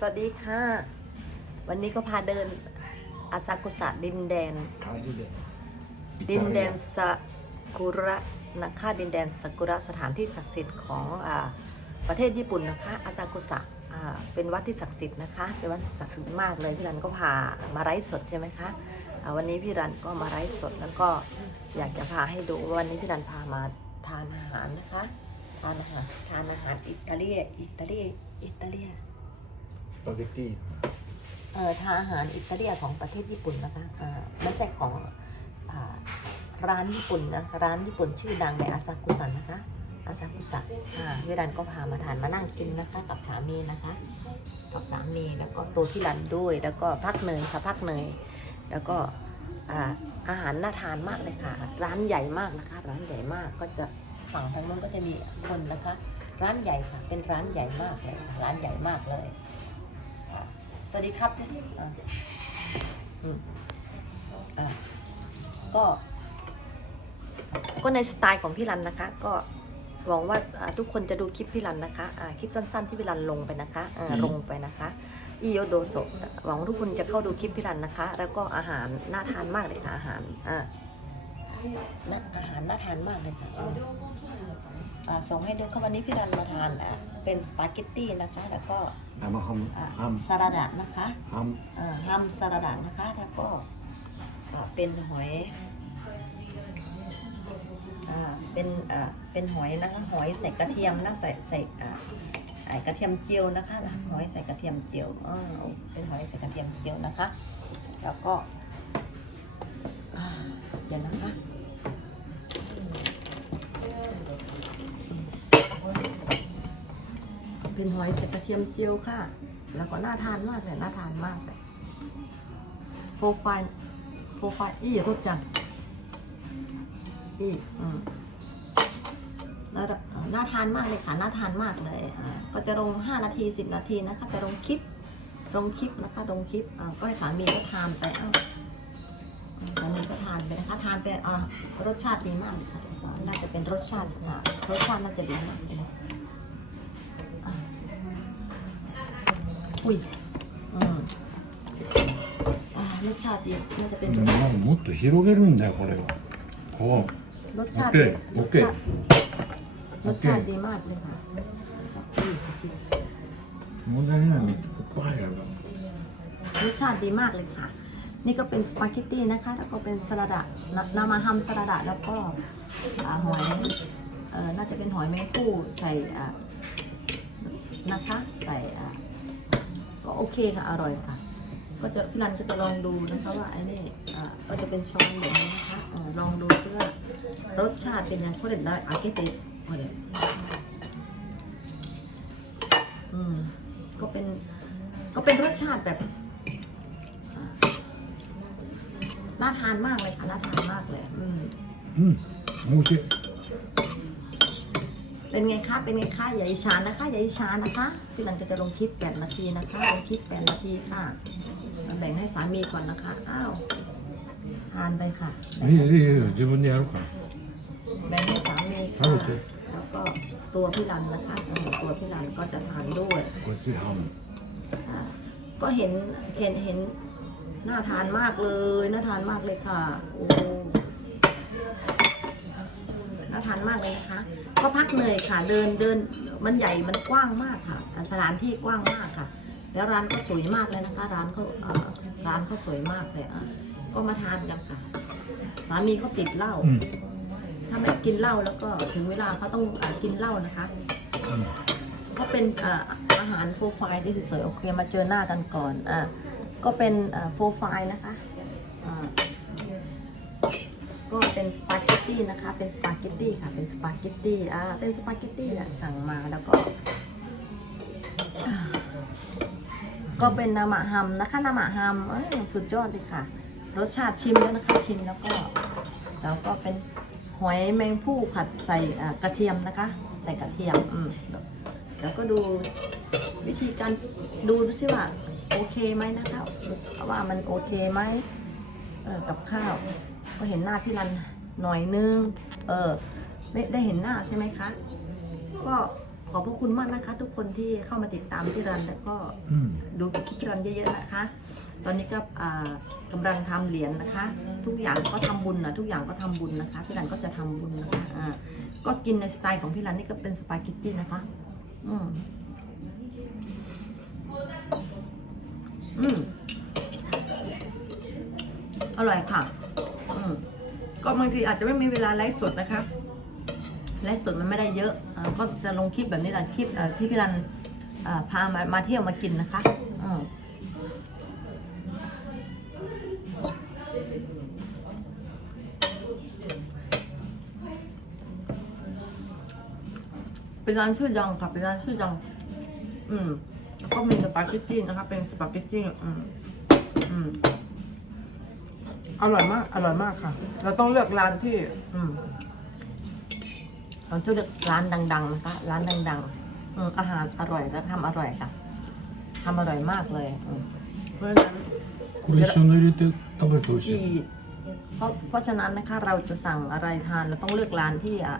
สวัสดีค่ะ วันนี้ก็พาเดินอาซากุสะดินแดน ดินแดนสากุระนะคะดินแดนสากุระสถานที่ศักดิ์สิทธิ์ของอประเทศญี่ปุ่นนะคะอาซากุสะเป็นวัดที่ศักดิ์สิทธิ์นะคะเป็นวัดศักดิ์สิทธิ์มากเลยพี่รันก็พามาไร้สดใช่ไหมคะวันนี้พี่รันก็มาไร้สดแล้วก็อยากจะพาให้ดูวันนี้พี่รันพามาทานอาหารนะคะทานอาหารทานอาหารอิตาเลียอิตาเลียอิตาเลียาเกตตี้เอ่อทานอาหารอิตาเลียนของประเทศญี่ปุ่นนะคะอ่าไม่ใช่ของอ่าร้านญี่ปุ่นนะร้านญี่ปุ่นชื่อดังในอาซากุสันนะคะอาซากุสัอ่าวิรันก็พามาทานมานั่งกินนะคะกับสามีนะคะกับสามีแล้วก็ตัวที่รันด้วย แล้วก็พักเนยค่ะพักเนยแล้วก็อาหารน่าทานมากเลยค่ะ ร้านใหญ่มากนะคะ ร้านใหญ่มากก็จะฝั่งทางนู้นก็จะมีคนนะคะ ร้านใหญ่ค่ะ เป็นร้านใหญ่มากเลยร้านใหญ่มากเลย สวัสดีครับอะอืมอะก็ ก็ในสไตล์ของพี่รันนะคะ ก็หวังว่าอ่าทุกคนจะดูคลิปพี่รันนะคะอ่าคลิปสั้นๆที่พี่รันลงไปนะคะอ่าลงไปนะคะอีโยโดโซะหวังว่าทุกคนจะเข้าดูคลิปพี่รันนะคะ แล้วก็อาหารน่าทานมากเลยค่ะอาหารอ่าน่าอาหารน่าทานมากเลยค่ะอืมอ่า ส่งให้เดิเข้าวันนี้พี่รันมาทานอะเป็นสปาเกตตี้นะคะ แล้วก็ทำมาทำสลาดนะคะทำอ่ามำสลาดนะคะ แล้วก็เป็นหอยเป็นเป็นหอยนะคะ หอยใส่กระเทียมนะใส่ใส่อกระเทียมเจียวนะคะ หอยใส่กระเทียมเจียวเป็นหอยใส่กระเทียมเจียวนะคะ แล้วก็เดี๋ยวนะคะ เป็นหอยใส่กระเทียมเจียวค่ะ แล้วก็น่าทานมากเลยน่าทานมากเลยโปรไฟล์โปรไฟล์อีอย่าโทษจังอีอืมน่าน่าทานมากเลยค่ะน่าทานมากเลยอ่าก็จะลง 5 นาที 10 นาทีนะคะจะลงคลิปลงคลิปนะคะลงคลิปอ่าก็ให้สามีก็ทานไปอ้าสามีก็ทานไปนะคะทานไปอ่ารสชาติดีมากค่ะน่าจะเป็นรสชาติอ่ารสชาติน่าจะดีมากเลยอุ้ยอืมอ่ารสชาติดีน่าจะเป็น なんかもっと広げるんだよこれはこ รส う ชาติ OK รส OK ชาติรสชาติดีมากเลยค่ะอุ้ยจริง 問題ないのいっぱいある รสชาติดีมากเลยค่ะ นี่ก็เป็นสปาเกตตี้นะคะ แล้วก็เป็นสลัดะนานามาฮัมสลัดะแล้วก็อ่าหอยเอ่อน่าจะเป็นหอยแมงผู้ใส่อ่านะคะ ใส่อ่าก็ โอเคค่ะ อร่อยค่ะ ก็จะนันก็จะลองดูนะคะว่าไอ้นี่ก็จะเป็นช้อนแบบนี้นะคะลองดูเพื่อรสชาติเป็นยังเขาเด็ดได้อาเกติโอเด็ดอืมก็เป็นก็เป็นรสชาติแบบน่าทานมากเลยค่ะน่าทานมากเลย อืมอืมโอเค เป็นไงคะ เป็นไงคะ อย่าอิจฉานะคะ อย่าอิจฉานะคะ พี่รันก็จะลงคลิป 8 นาทีนะคะ ลงคลิป 8 นาทีค่ะแบ่งให้สามีก่อนนะคะ อ้าว ทานไปค่ะ いいよいいよいいよ自分でやるから แบ่งให้สามีค่ะ เอาสิ แล้วก็ตัวพี่รันนะคะเออตัวพี่รันก็จะทานด้วย こっちハム อ่าก็เห็น เห็น เห็น น่าทานมากเลย น่าทานมากเลยค่ะ โอ้ น่าทานมากเลยนะคะ ก็พักเหนื่อยค่ะ เดินเดินมันใหญ่มันกว้างมากค่ะ สถานที่กว้างมากค่ะ แล้วร้านก็สวยมากเลยนะคะ ร้านก็ร้านก็สวยมากเลยอะก็มาทานกันค่ะสามีเขาติดเหล้าถ้าไม่กินเหล้าแล้วก็ถึงเวลาเขาต้องกินเหล้านะคะก็เป็นอาหารโฟไฟล์ที่สวยโอเคมาเจอหน้ากันก่อนอะก็เป็นโฟไฟล์นะคะ ก็เป็นสปาเกตตี้นะคะ เป็นสปาเกตตี้ค่ะ เป็นสปาเกตตี้ อ่า เป็นสปาเกตตี้เนี่ยสั่งมาแล้วก็ ก็เป็นนามะฮัมนะคะนามะฮัมเอ้ยสุดยอดเลยค่ะ รสชาติชิมแล้วนะคะชิมแล้วก็แล้วก็เป็นหอยแมงผู้ผัดใส่กระเทียมนะคะ ใส่กระเทียม อืมแล้วก็ดูวิธีการดูดูสิว่าโอเคไหมนะคะดูว่ามันโอเคไหมกับข้าว ก็เห็นหน้าพี่รันหน่อยนึง เออได้ได้เห็นหน้าใช่ไหมคะ ก็ขอบพระคุณมากนะคะ ทุกคนที่เข้ามาติดตามพี่รันแล้วก็うん。ดูคลิปพี่รันเยอะๆนะคะ ตอนนี้ก็อ่ากำลังทำเหรียญนะคะ ทุกอย่างก็ทำบุญนะทุกอย่างก็ทำบุญนะคะ พี่รันก็จะทำบุญนะคะอ่าก็กินในสไตล์ของพี่รันนี่ก็เป็นสปาเกตตี้นะคะ อืมอืมอร่อยค่ะอืม ก็บางทีอาจจะไม่มีเวลาไลฟ์สดนะคะไลฟ์สดมันไม่ได้เยอะอาก็จะลงคลิปแบบนี้แหละคลิปที่พี่รันพามามาเที่ยวมากินนะคะอืมเป็นร้านชื่อดังค่ะเป็นร้านชื่อดังอืมแล้วก็มีสปาเกตตี้นะคะ เป็นสปาเกตตี้อืมอืม อร่อยมาก อร่อยมากค่ะ เราต้องเลือกร้านที่ อืม เราจะเลือกร้านดัง ๆ นะคะ ร้านดังๆอืมอาหารอร่อยและทำอร่อยค่ะทำอร่อยมากเลยอืมเพราะฉะนั้น これ一緒に入れて食べると美味し ที่ い。 เพราะเพราะฉะนั้นนะคะ เราจะสั่งอะไรทานเราต้องเลือกร้านที่อ่ะ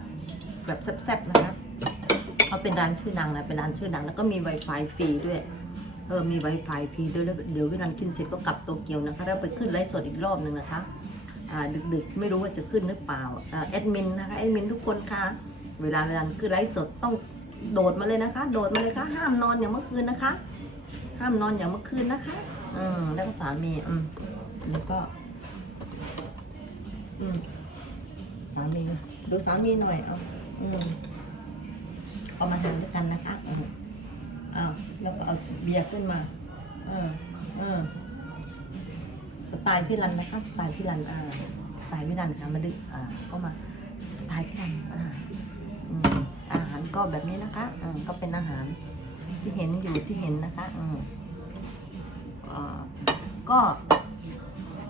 แบบแซ่บๆนะคะเขาเป็นร้านชื่อดังนะเป็นร้านชื่อดัง แล้วก็มี Wi-Fi ฟรีด้วย เออมี Wi-Fi ฟรีด้วยแล้วเดี๋ยวเวลากินเสร็จก็กลับโตเกียวนะคะแล้วไปขึ้นไลฟ์สดอีกรอบหนึ่งนะคะดึกๆ ไม่รู้ว่าจะขึ้นหรือเปล่าแอดมินนะคะแอดมินทุกคนค่ะเวลาเวลาขึ้นไลฟ์สดต้องโดดมาเลยนะคะ โดดมาเลยค่ะห้ามนอนอย่างเมื่อคืนนะคะ ห้ามนอนอย่างเมื่อคืนนะคะอืมแล้วก็สามีอืมแล้วก็ อืมสามีดูสามีหน่อยเอาอืมเอามาทานด้วยกันนะคะ อ้าวแล้วก็เอาเบียร์ขึ้นมา เออ เออ สไตล์พี่รันนะคะสไตล์พี่รันอ่าสไตล์พี่รันค่ะมาดึกอ่าก็มาสไตล์พี่รันอ่าอืมอาหารก็แบบนี้นะคะอืมก็เป็นอาหารที่เห็นอยู่ที่เห็นนะคะอืมอ่าก็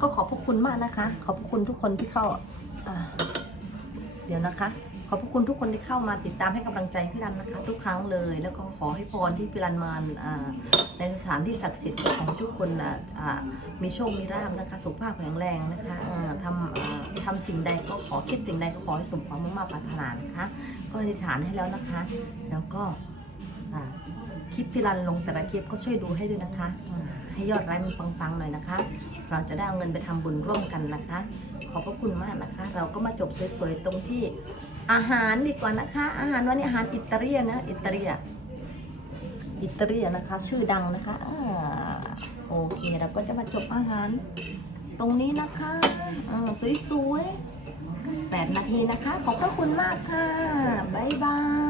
ก็ขอบพระคุณมากนะคะ ขอบพระคุณทุกคนที่เข้าอ่าเดี๋ยวนะคะ ขอบพระคุณทุกคนที่เข้ามาติดตามให้กำลังใจพี่รันนะคะ ทุกครั้งเลย แล้วก็ขอให้พรที่พี่รันมาในสถานที่ศักดิ์สิทธิ์ของทุกคนมีโชคมีลาภนะคะสุขภาพแข็งแรงนะคะทำทำสิ่งใดก็ขอคิดสิ่งใดก็ขอให้สมความมุ่งมั่นปรารถนานะคะก็อธิษฐานให้แล้วนะคะ แล้วก็คลิปพี่รันลงแต่ละคลิปก็ช่วยดูให้ด้วยนะคะ ให้ยอดไลค์มันปังๆหน่อยนะคะ เราจะได้เอาเงินไปทำบุญร่วมกันนะคะ ขอบพระคุณมากนะคะ เราก็มาจบสวยๆตรงที่ อาหารดีกว่านะคะ อาหารวันนี้อาหารอิตาเลียนนะอิตาเลียอิตาเลียนนะคะ ชื่อดังนะคะอโอเคเราก็จะมาจบอาหาร ตรงนี้นะคะสวยๆแปดนาทีนะคะ ขอบพระคุณมากค่ะ บ๊ายบาย